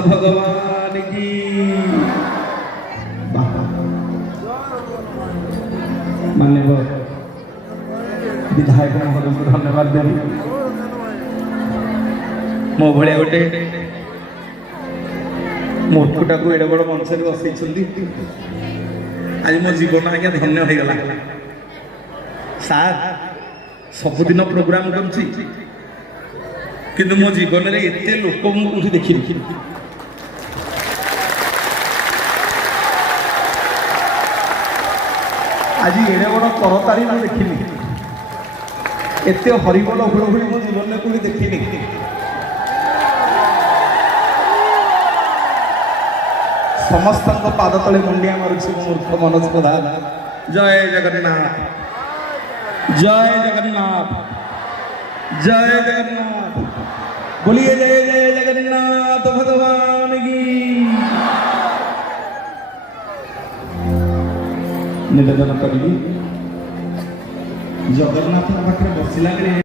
भगवान की। माननीय विधायक महोदय को धन्यवाद देवी। मो भाया गोटे मूर्खटा को एडे बड़ मंच में बसई आज मो जीवन आज्ञा धन्य हो गला। सार सबुदिन प्रोग्राम करछि किंतु मो जीवन में एते लोक मुझे देखी आज एडे बड़ करतारी मैं देखी एत हरिबोल हुड़हुड़ी मो जीवन में कोई देखी। समस्त पाद तले मुंडिया मारुछि मूर्ख मनोज प्रधान। जय जगन्नाथ जय जगन्नाथ जय जगन्नाथ। बोलिए जय जय जगन्नाथ भगवान की। निवेदन करी जगन्नाथ पाखे बसला